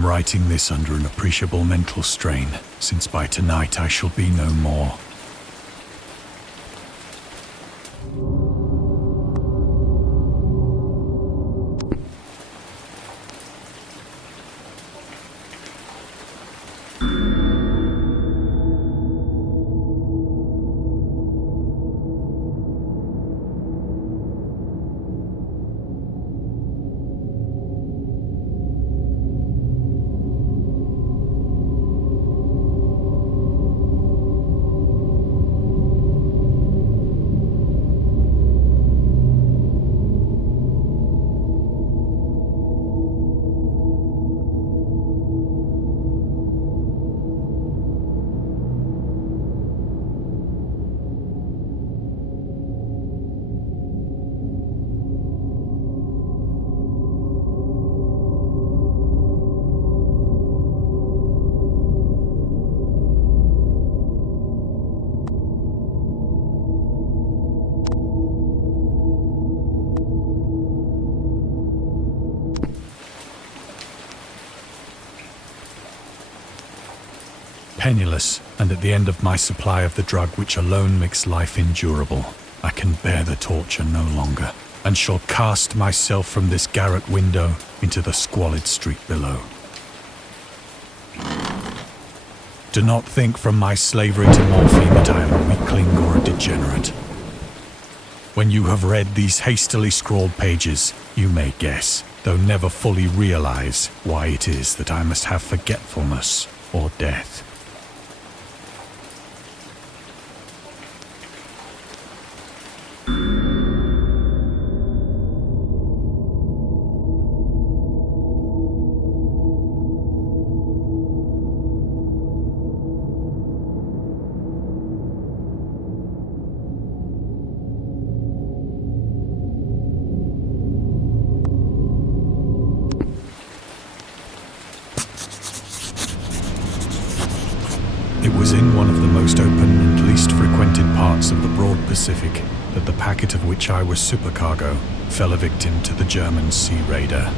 am writing this under an appreciable mental strain, since by tonight I shall be no more. Penniless, and at the end of my supply of the drug which alone makes life endurable, I can bear the torture no longer, and shall cast myself from this garret window into the squalid street below. Do not think from my slavery to morphine that I am a weakling or a degenerate. When you have read these hastily scrawled pages, you may guess, though never fully realize, why it is that I must have forgetfulness or death. It was in one of the most open and least frequented parts of the broad Pacific that the packet of which I was supercargo fell a victim to the German sea raider.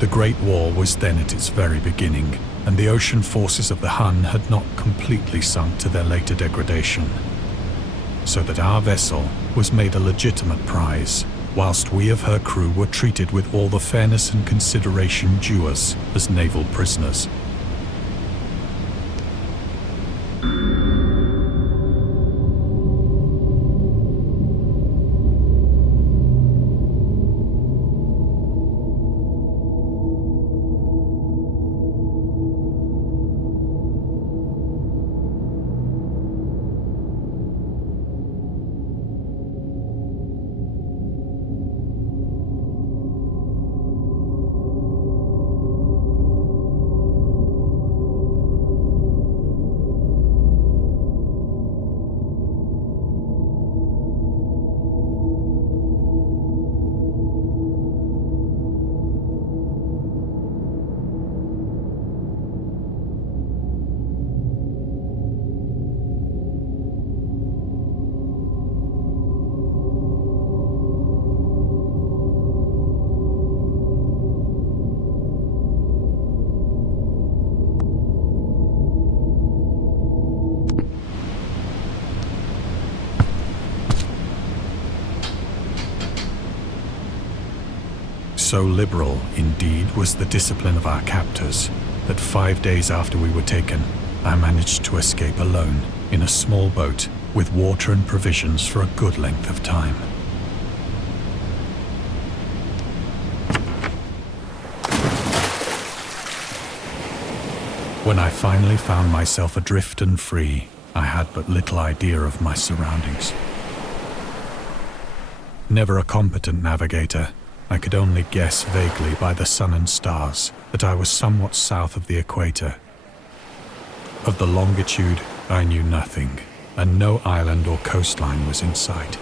The Great War was then at its very beginning, and the ocean forces of the Hun had not completely sunk to their later degradation, so that our vessel was made a legitimate prize, whilst we of her crew were treated with all the fairness and consideration due us as naval prisoners. So liberal, indeed, was the discipline of our captors that 5 days after we were taken, I managed to escape alone in a small boat with water and provisions for a good length of time. When I finally found myself adrift and free, I had but little idea of my surroundings. Never a competent navigator, I could only guess vaguely by the sun and stars that I was somewhat south of the equator. Of the longitude, I knew nothing, and no island or coastline was in sight.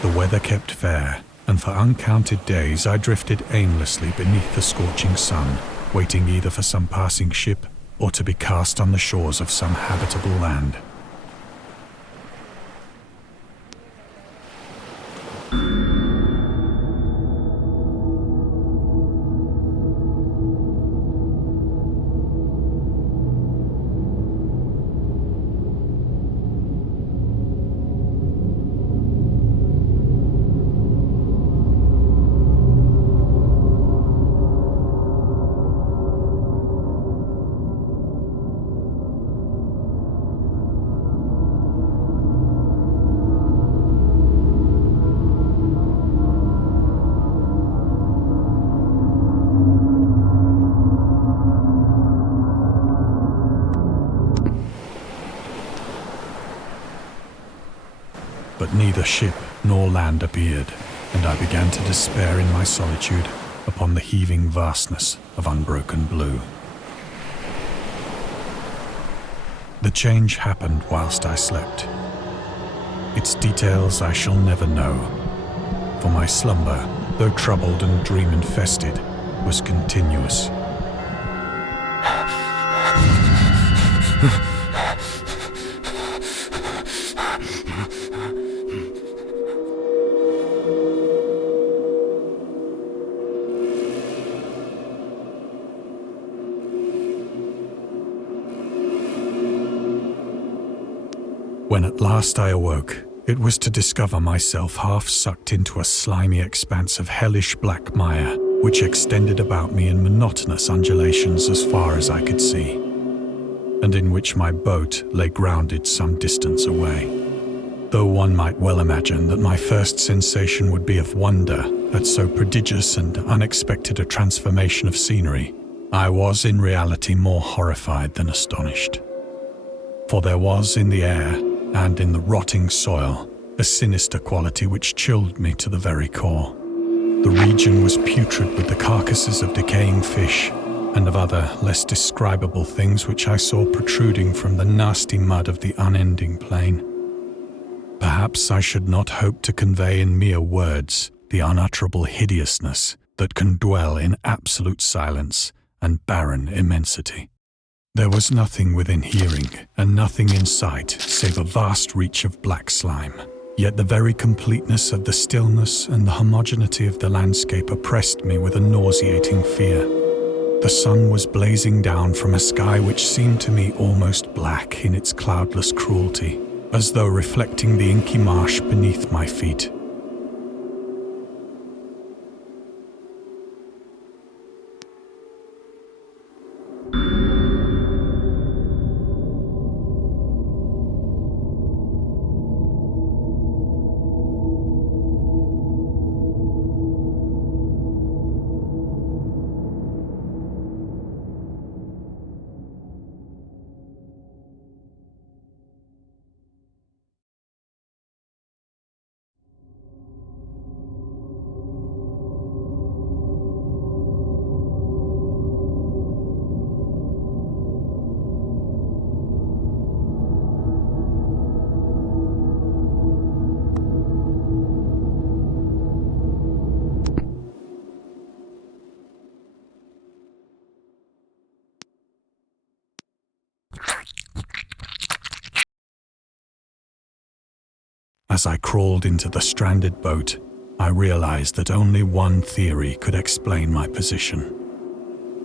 The weather kept fair, and for uncounted days I drifted aimlessly beneath the scorching sun, waiting either for some passing ship or to be cast on the shores of some habitable land. But neither ship nor land appeared, and I began to despair in my solitude upon the heaving vastness of unbroken blue. The change happened whilst I slept. Its details I shall never know, for my slumber, though troubled and dream-infested, was continuous. When at last I awoke, it was to discover myself half sucked into a slimy expanse of hellish black mire, which extended about me in monotonous undulations as far as I could see, and in which my boat lay grounded some distance away. Though one might well imagine that my first sensation would be of wonder at so prodigious and unexpected a transformation of scenery, I was in reality more horrified than astonished. For there was in the air, and in the rotting soil, a sinister quality which chilled me to the very core. The region was putrid with the carcasses of decaying fish, and of other less describable things which I saw protruding from the nasty mud of the unending plain. Perhaps I should not hope to convey in mere words the unutterable hideousness that can dwell in absolute silence and barren immensity. There was nothing within hearing, and nothing in sight, save a vast reach of black slime. Yet the very completeness of the stillness and the homogeneity of the landscape oppressed me with a nauseating fear. The sun was blazing down from a sky which seemed to me almost black in its cloudless cruelty, as though reflecting the inky marsh beneath my feet. As I crawled into the stranded boat, I realized that only one theory could explain my position.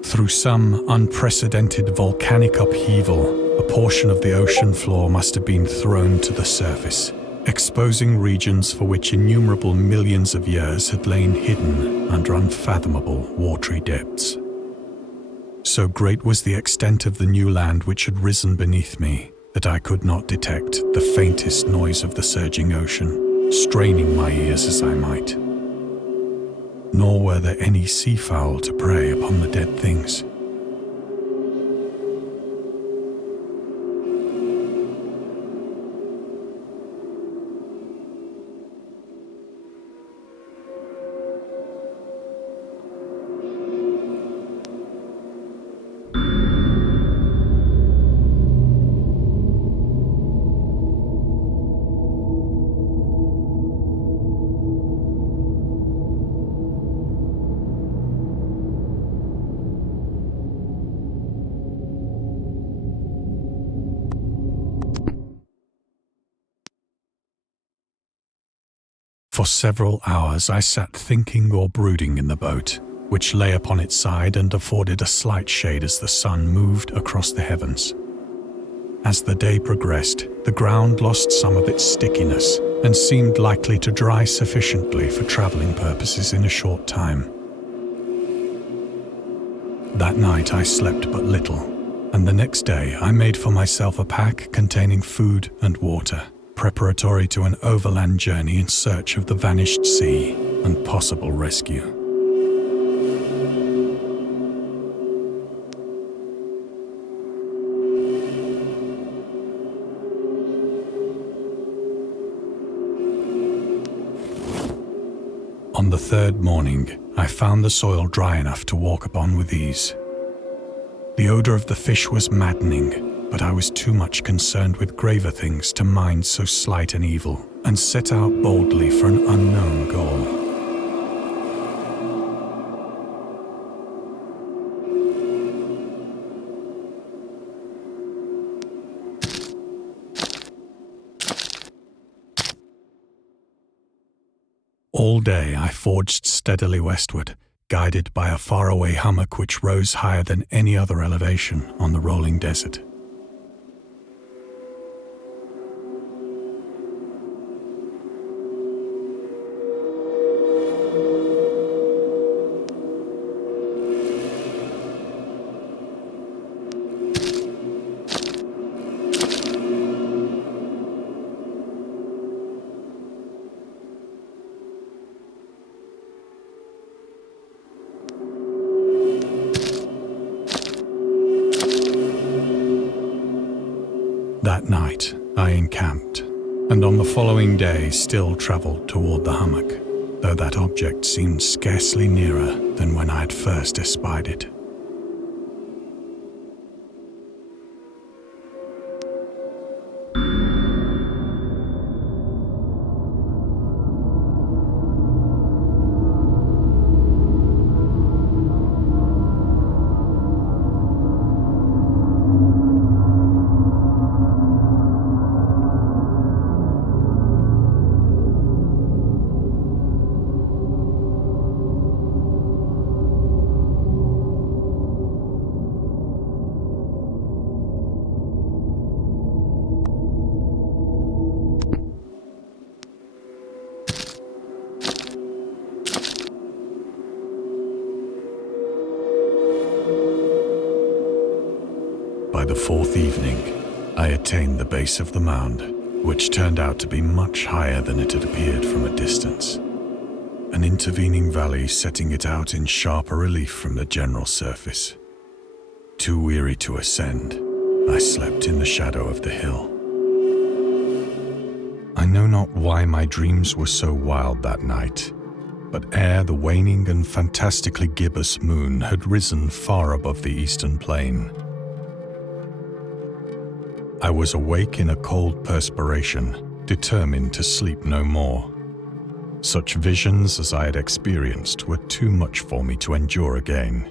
Through some unprecedented volcanic upheaval, a portion of the ocean floor must have been thrown to the surface, exposing regions for which innumerable millions of years had lain hidden under unfathomable watery depths. So great was the extent of the new land which had risen beneath me that I could not detect the faintest noise of the surging ocean, straining my ears as I might. Nor were there any seafowl to prey upon the dead things. For several hours I sat thinking or brooding in the boat, which lay upon its side and afforded a slight shade as the sun moved across the heavens. As the day progressed, the ground lost some of its stickiness and seemed likely to dry sufficiently for travelling purposes in a short time. That night I slept but little, and the next day I made for myself a pack containing food and water, preparatory to an overland journey in search of the vanished sea and possible rescue. On the third morning, I found the soil dry enough to walk upon with ease. The odor of the fish was maddening, but I was too much concerned with graver things to mind so slight an evil, and set out boldly for an unknown goal. All day I forged steadily westward, guided by a faraway hummock which rose higher than any other elevation on the rolling desert. That night, I encamped, and on the following day still travelled toward the hummock, though that object seemed scarcely nearer than when I had first espied it. By the fourth evening, I attained the base of the mound, which turned out to be much higher than it had appeared from a distance, an intervening valley setting it out in sharper relief from the general surface. Too weary to ascend, I slept in the shadow of the hill. I know not why my dreams were so wild that night, but ere the waning and fantastically gibbous moon had risen far above the eastern plain, I was awake in a cold perspiration, determined to sleep no more. Such visions as I had experienced were too much for me to endure again.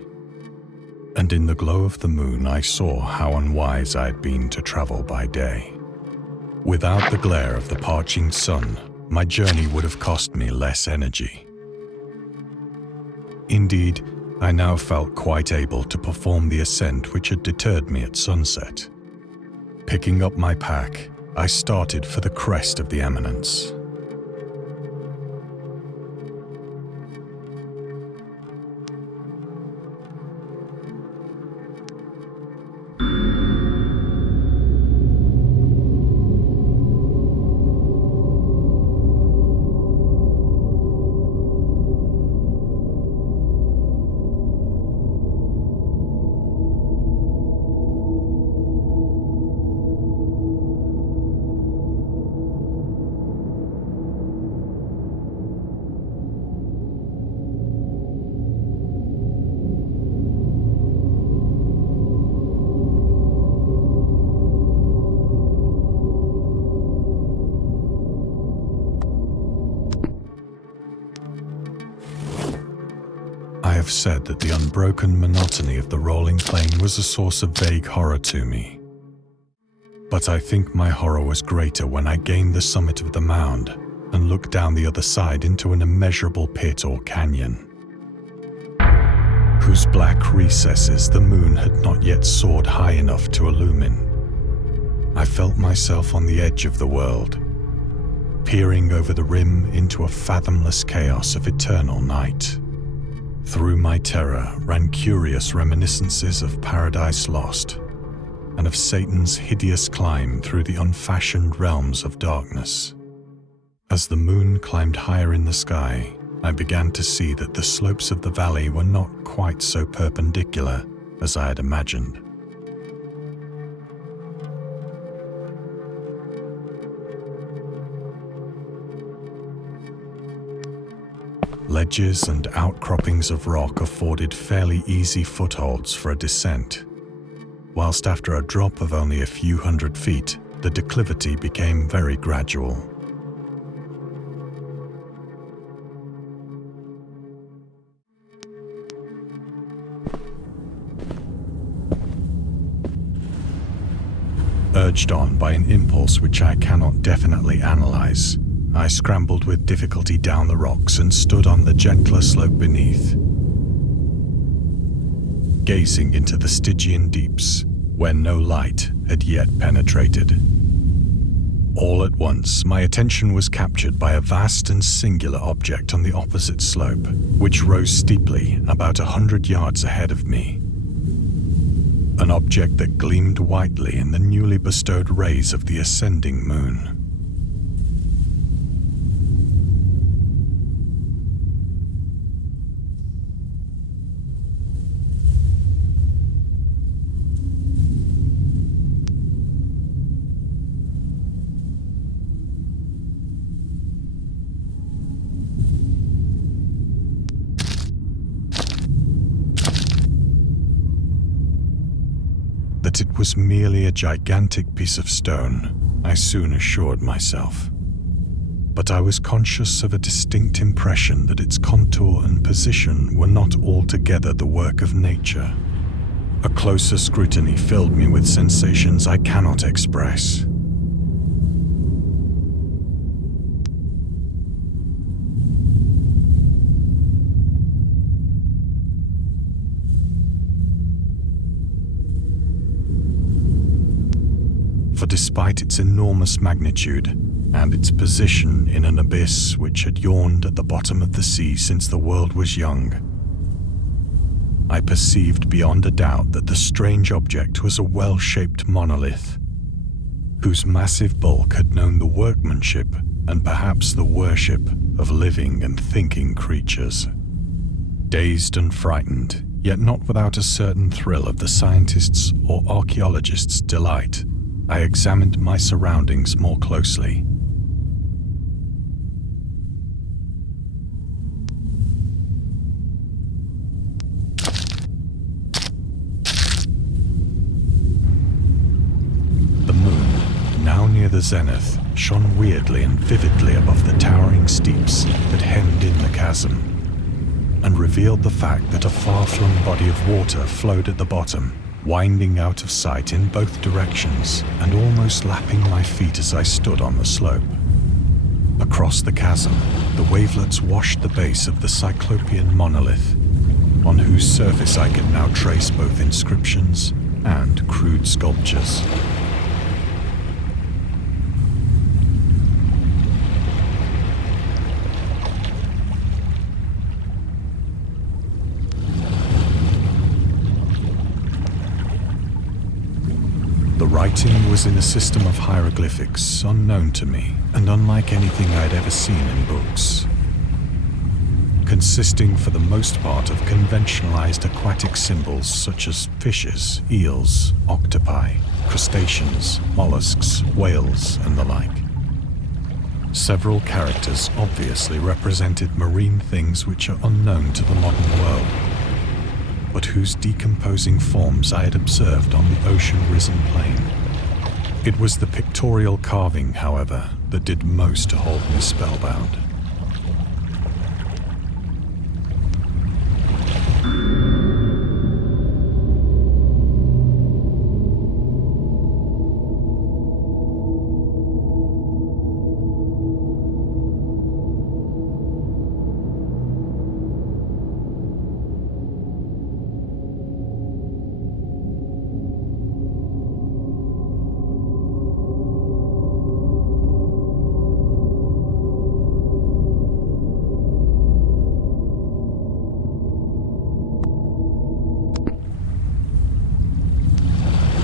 And in the glow of the moon I saw how unwise I had been to travel by day. Without the glare of the parching sun, my journey would have cost me less energy. Indeed, I now felt quite able to perform the ascent which had deterred me at sunset. Picking up my pack, I started for the crest of the eminence. I have said that the unbroken monotony of the rolling plain was a source of vague horror to me. But I think my horror was greater when I gained the summit of the mound and looked down the other side into an immeasurable pit or canyon, whose black recesses the moon had not yet soared high enough to illumine. I felt myself on the edge of the world, peering over the rim into a fathomless chaos of eternal night. Through my terror ran curious reminiscences of Paradise Lost and of Satan's hideous climb through the unfashioned realms of darkness. As the moon climbed higher in the sky, I began to see that the slopes of the valley were not quite so perpendicular as I had imagined. Ledges and outcroppings of rock afforded fairly easy footholds for a descent, whilst after a drop of only a few hundred feet, the declivity became very gradual. Urged on by an impulse which I cannot definitely analyze, I scrambled with difficulty down the rocks and stood on the gentler slope beneath, gazing into the Stygian deeps where no light had yet penetrated. All at once, my attention was captured by a vast and singular object on the opposite slope, which rose steeply about 100 yards ahead of me. An object that gleamed whitely in the newly bestowed rays of the ascending moon. That it was merely a gigantic piece of stone, I soon assured myself. But I was conscious of a distinct impression that its contour and position were not altogether the work of nature. A closer scrutiny filled me with sensations I cannot express. For despite its enormous magnitude and its position in an abyss which had yawned at the bottom of the sea since the world was young, I perceived beyond a doubt that the strange object was a well-shaped monolith, whose massive bulk had known the workmanship and perhaps the worship of living and thinking creatures. Dazed and frightened, yet not without a certain thrill of the scientist's or archaeologist's delight, I examined my surroundings more closely. The moon, now near the zenith, shone weirdly and vividly above the towering steeps that hemmed in the chasm, and revealed the fact that a far-flung body of water flowed at the bottom, winding out of sight in both directions and almost lapping my feet as I stood on the slope. Across the chasm, the wavelets washed the base of the cyclopean monolith, on whose surface I could now trace both inscriptions and crude sculptures. The writing was in a system of hieroglyphics unknown to me and unlike anything I'd ever seen in books, consisting for the most part of conventionalized aquatic symbols such as fishes, eels, octopi, crustaceans, mollusks, whales, and the like. Several characters obviously represented marine things which are unknown to the modern world, but whose decomposing forms I had observed on the ocean-risen plain. It was the pictorial carving, however, that did most to hold me spellbound.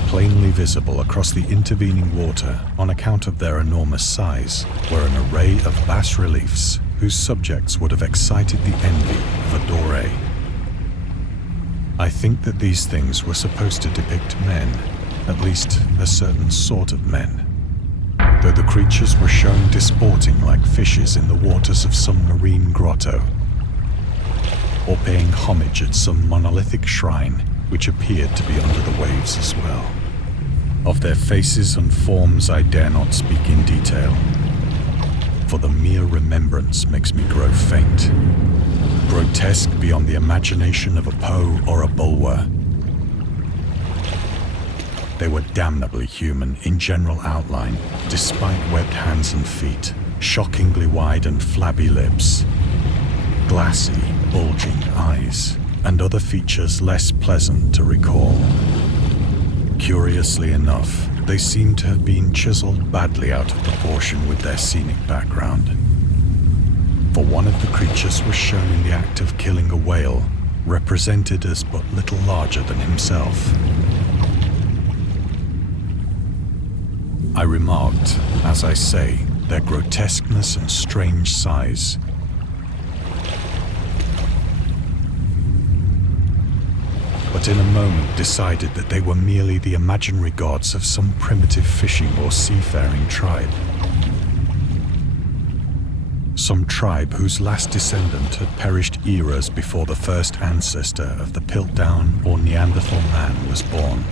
Plainly visible across the intervening water on account of their enormous size were an array of bas-reliefs whose subjects would have excited the envy of a Doré. I think that these things were supposed to depict men, at least a certain sort of men, though the creatures were shown disporting like fishes in the waters of some marine grotto, or paying homage at some monolithic shrine which appeared to be under the waves as well. Of their faces and forms I dare not speak in detail, for the mere remembrance makes me grow faint, grotesque beyond the imagination of a Poe or a Bulwer. They were damnably human in general outline, despite webbed hands and feet, shockingly wide and flabby lips, glassy, bulging eyes, and other features less pleasant to recall. Curiously enough, they seem to have been chiseled badly out of proportion with their scenic background. For one of the creatures was shown in the act of killing a whale, represented as but little larger than himself. I remarked, as I say, their grotesqueness and strange size. But in a moment decided that they were merely the imaginary gods of some primitive fishing or seafaring tribe. Some tribe whose last descendant had perished eras before the first ancestor of the Piltdown or Neanderthal man was born.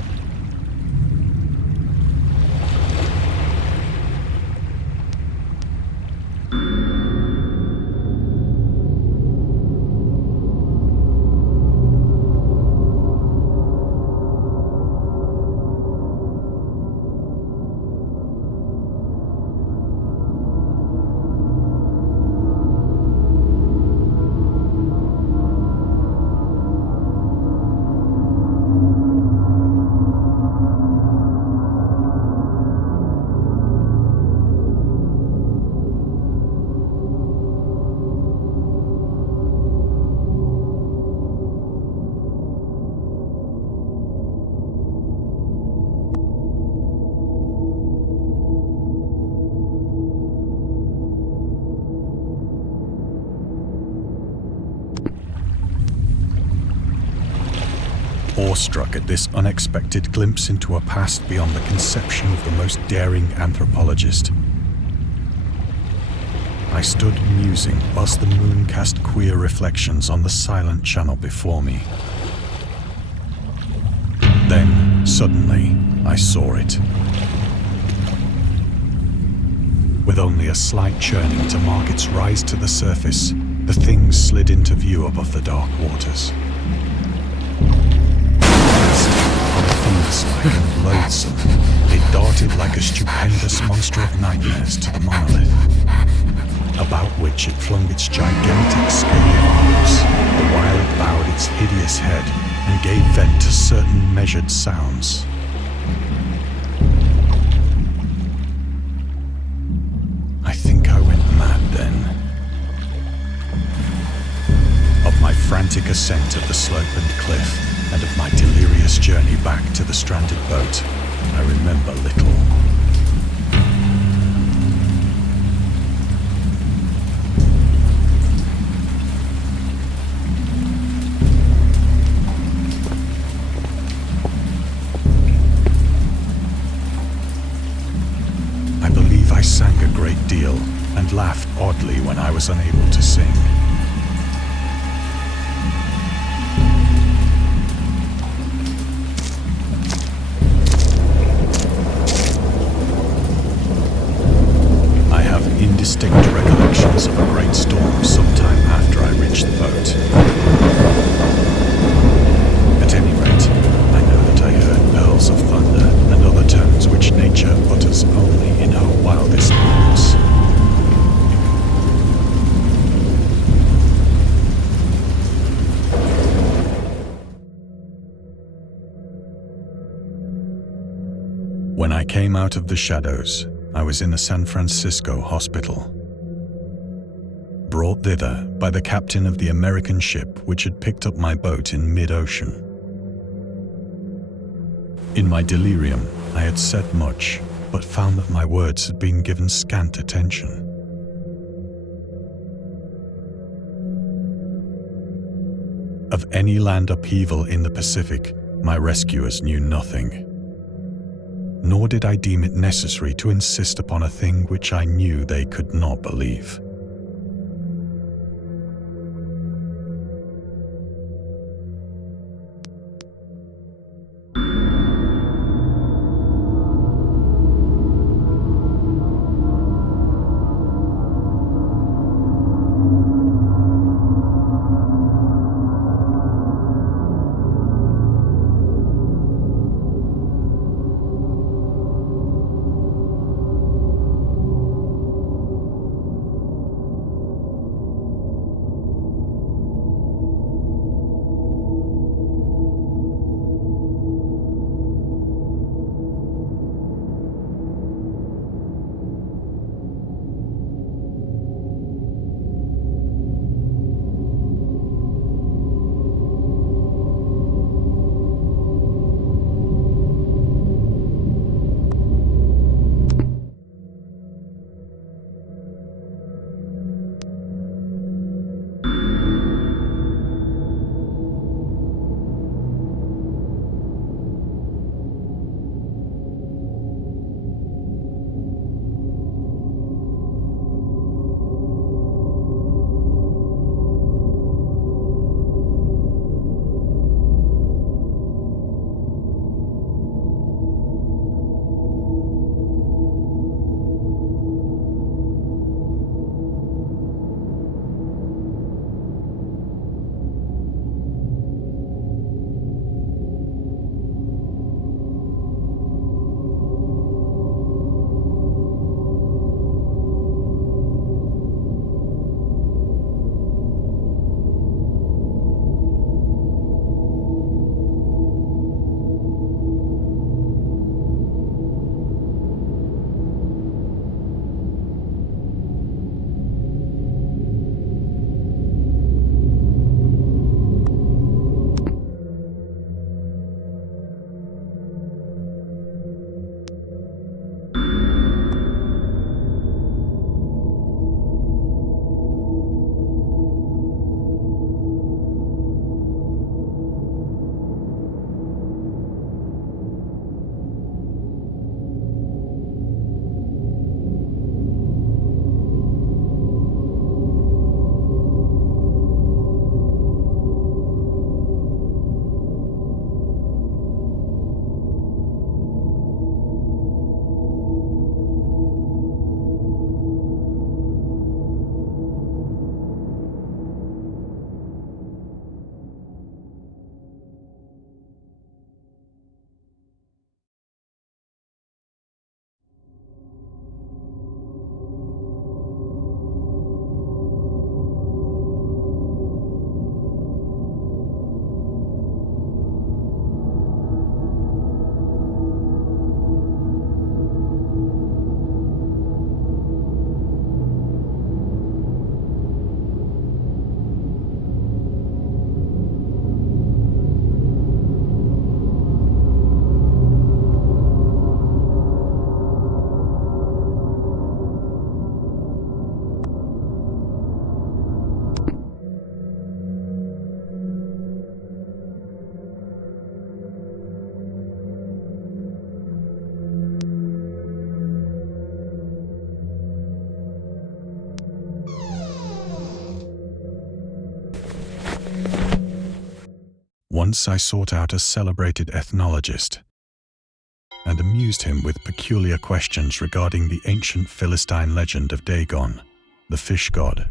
Awestruck at this unexpected glimpse into a past beyond the conception of the most daring anthropologist, I stood musing whilst the moon cast queer reflections on the silent channel before me. Then, suddenly, I saw it. With only a slight churning to mark its rise to the surface, the thing slid into view above the dark waters. Like and loathsome, it darted like a stupendous monster of nightmares to the monolith, about which it flung its gigantic scaly arms, the while it bowed its its hideous head and gave vent to certain measured sounds. I think I went mad then. Of my frantic ascent of the slope and cliff, and of my delirious journey back to the stranded boat, I remember little. I believe I sang a great deal and laughed oddly when I was unable to sing. Indistinct recollections of a great storm sometime after I reached the boat. At any rate, I know that I heard pearls of thunder and other tones which nature utters only in her wildest moods. When I came out of the shadows, I was in a San Francisco hospital, brought thither by the captain of the American ship which had picked up my boat in mid-ocean. In my delirium, I had said much, but found that my words had been given scant attention. Of any land upheaval in the Pacific, my rescuers knew nothing. Nor did I deem it necessary to insist upon a thing which I knew they could not believe. Once I sought out a celebrated ethnologist and amused him with peculiar questions regarding the ancient Philistine legend of Dagon, the fish god.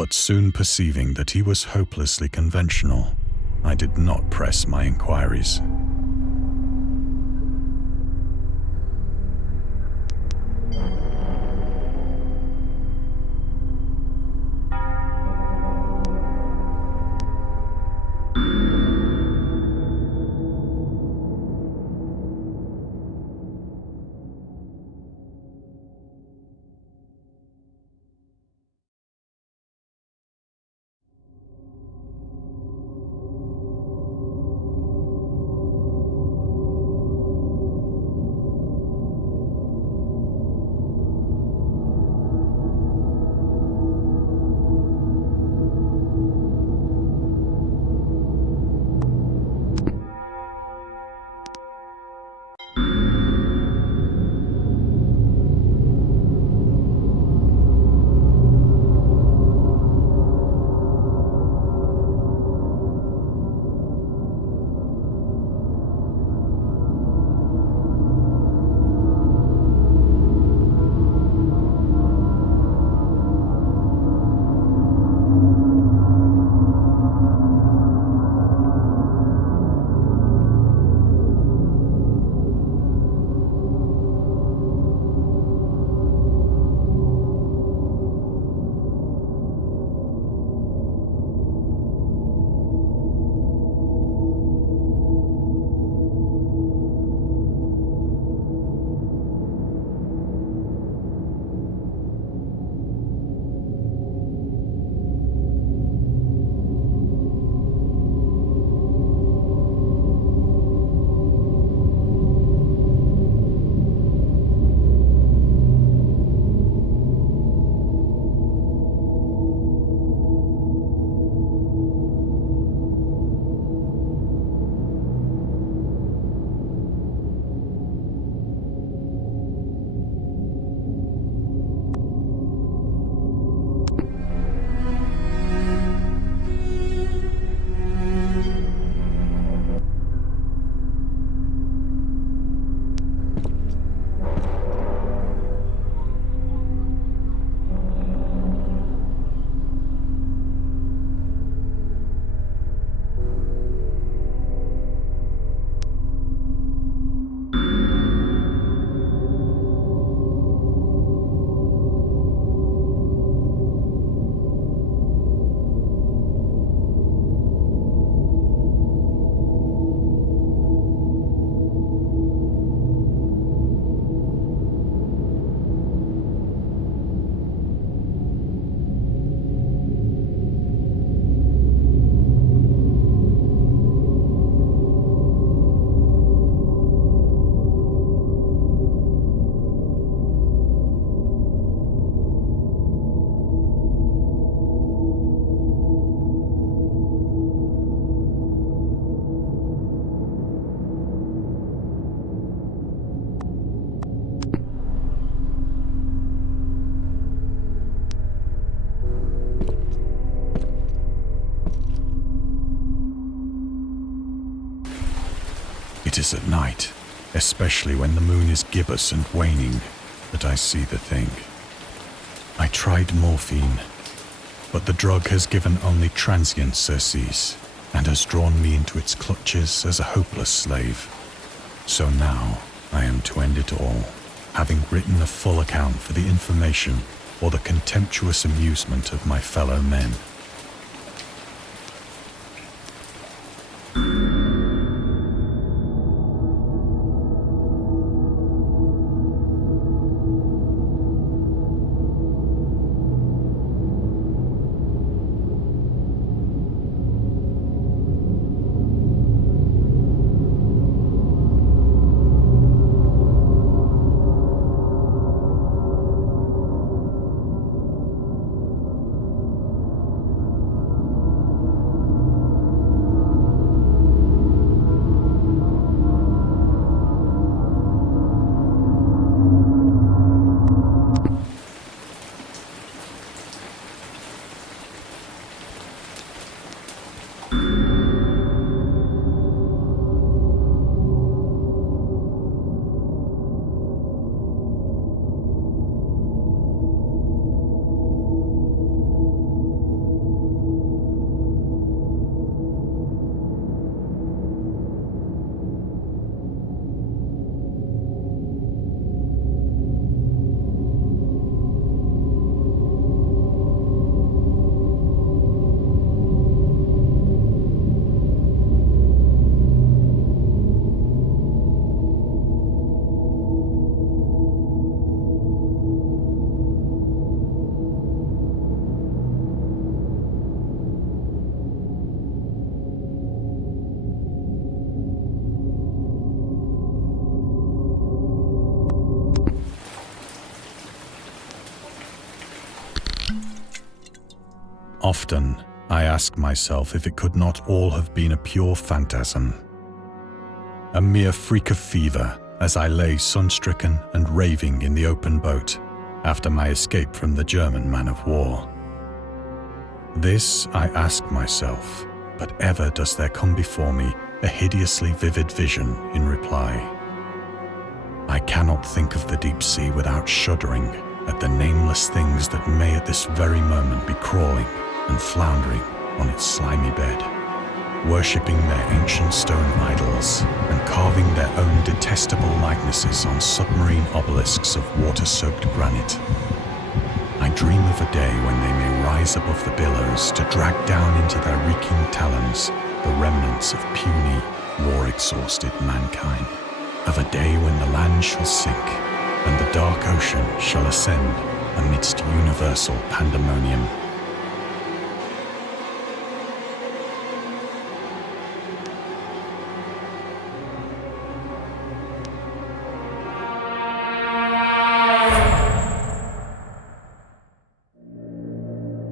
But soon perceiving that he was hopelessly conventional, I did not press my inquiries. It is at night, especially when the moon is gibbous and waning, that I see the thing. I tried morphine, but the drug has given only transient surcease and has drawn me into its clutches as a hopeless slave. So now I am to end it all, having written a full account for the information or the contemptuous amusement of my fellow men. Often, I ask myself if it could not all have been a pure phantasm. A mere freak of fever as I lay sun-stricken and raving in the open boat after my escape from the German man-of-war. This I ask myself, but ever does there come before me a hideously vivid vision in reply. I cannot think of the deep sea without shuddering at the nameless things that may at this very moment be crawling and floundering on its slimy bed, worshipping their ancient stone idols and carving their own detestable likenesses on submarine obelisks of water-soaked granite. I dream of a day when they may rise above the billows to drag down into their reeking talons the remnants of puny, war-exhausted mankind, of a day when the land shall sink and the dark ocean shall ascend amidst universal pandemonium.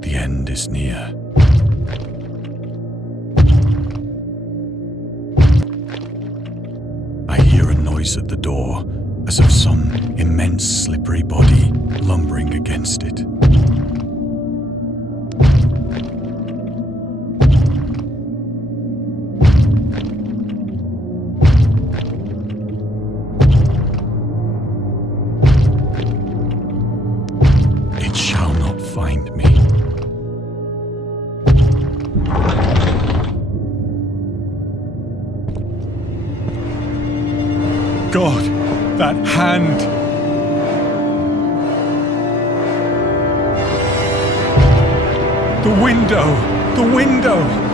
The end is near. I hear a noise at the door, as of some immense slippery body lumbering against it. It shall not find me. God, that hand! The window! The window!